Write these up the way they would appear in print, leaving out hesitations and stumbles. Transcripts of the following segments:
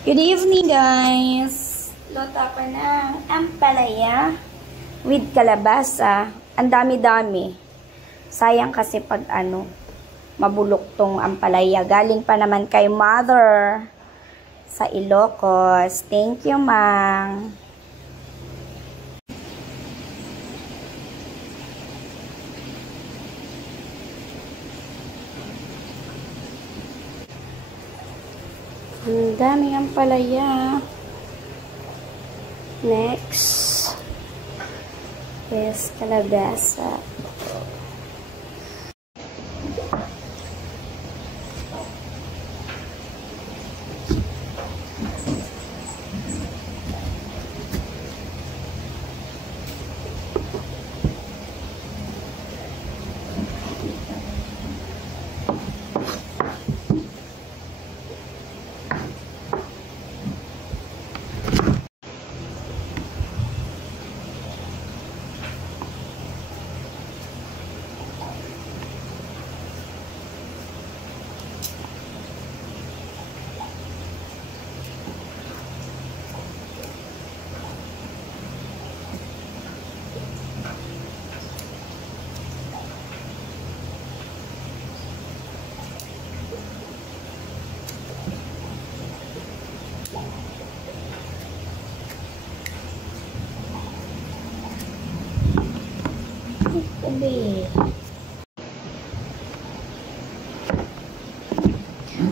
Good evening, guys! Luto pa ng ampalaya with kalabasa. Ang dami-dami. Sayang kasi pag mabulok tong ampalaya. Galing pa naman kay Mother sa Ilocos. Thank you, Mang. Ang daming ampalaya. Next is kalabasa.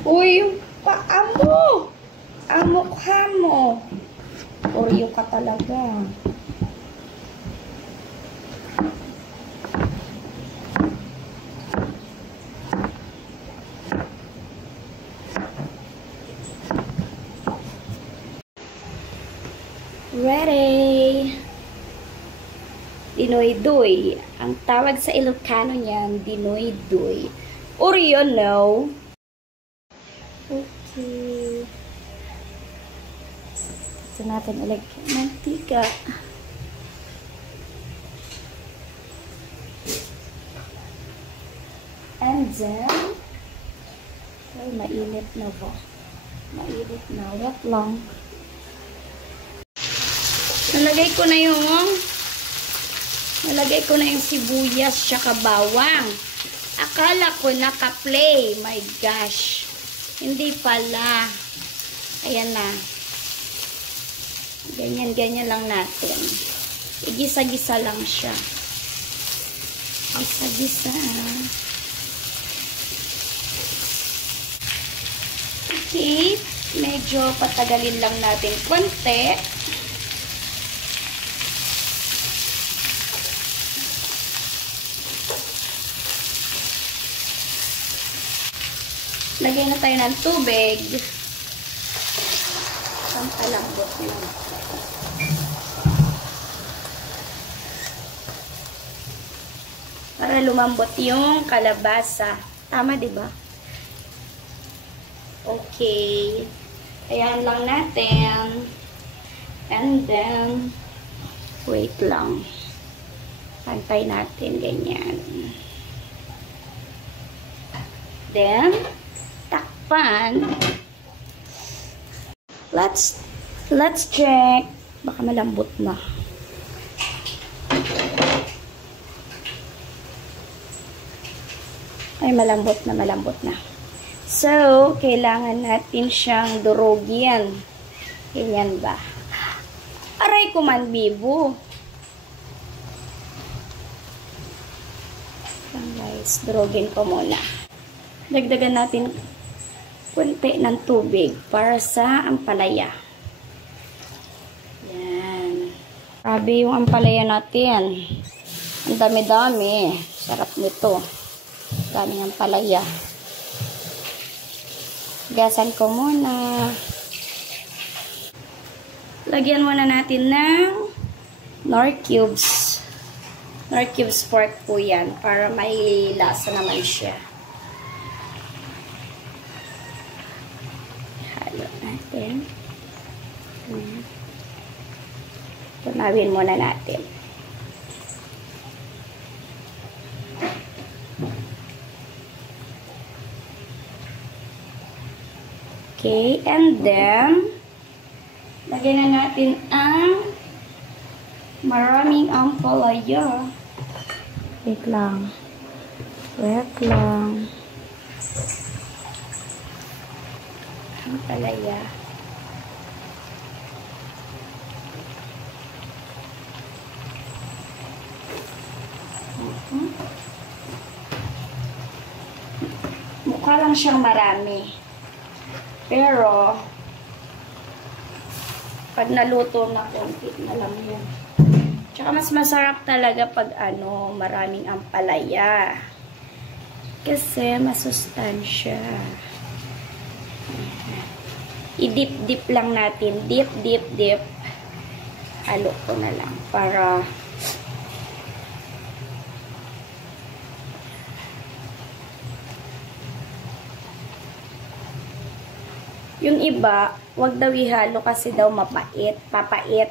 Uy, yung paa mo! Ang mukha mo! Oreo ka talaga. Ready! Dinoy-doy. Ang tawag sa Ilocano niyan, dinoy-doy. Oreo, no? Okay. Ito natin ulit mantika. And then, ay, mainit na ba? Mainit na. Wait lang. Nalagay ko na yung sibuyas tsaka bawang. Akala ko naka-play. My gosh. Hindi pala. Ayan na. Ganyan-ganyan lang natin. Igisa-gisa lang siya. Gisa-gisa. Okay. Medyo patagalin lang natin konti. Lagyan na tayo ng tubig. Pampalambot lang. Para lumambot yung kalabasa. Tama, di ba? Okay. Ayan lang natin. And then, wait lang. Pantay natin. Ganyan. Then, takpan. Let's check. Baka malambot na. Ay, malambot na. So, kailangan natin siyang durugin. Ganyan ba? Aray ko man, bibo. Guys, durugin ko muna. Dagdagan natin kunti ng tubig para sa ampalaya. Yan. Grabe yung ampalaya natin. Ang dami-dami. Sarap nito. Daming ampalaya. Gasan ko muna. Lagyan muna natin ng Knorr cubes. Knorr cubes pork po yan para may lasa naman siya. Natin. Tunawin muna natin. Okay, and then Lagyan na natin ang maraming ampalaya. Wait lang. Wait lang. Ampalaya. Mukha lang siyang marami. Pero, pag naluto na, konti na lang yun. Tsaka mas masarap talaga pag maraming ampalaya. Kasi masustansya. I-dip-dip lang natin. Dip, dip, dip. Halo ko na lang para yung iba, wag daw ihalo kasi daw mapait, papait.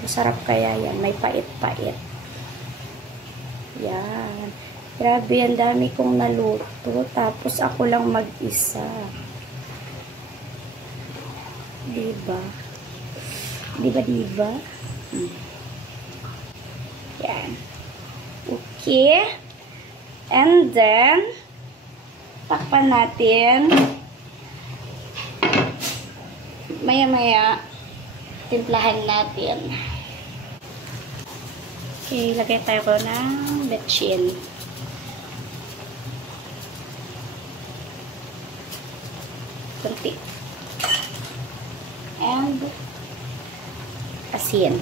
Masarap kaya yan, may pait-pait. Yan. Grabe, ang dami kong naluto. Tapos ako lang mag-isa. Diba? Diba? Yan. Okay. And then, takpan natin. Maya-maya, timplahan natin. Okay, lagay tayo ko ng betchin. Kunti. And asin.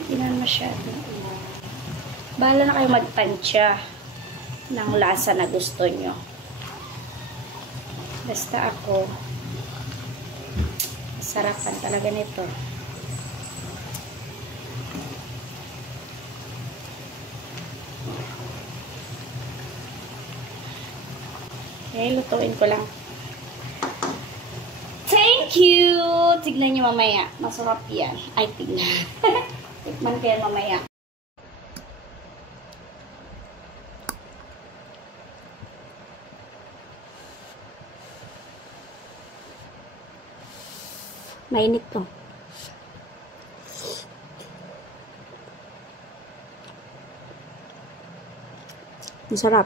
Hindi na masyado. Bahala na kayo magtansya ng lasa na gusto nyo. Basta ako, sarapan talaga nito. Okay, lutuin ko lang. Thank you! Tignan nyo mamaya. Masarap yan. Ay, tignan. Tikman kayo mamaya. Mainit to. Masarap.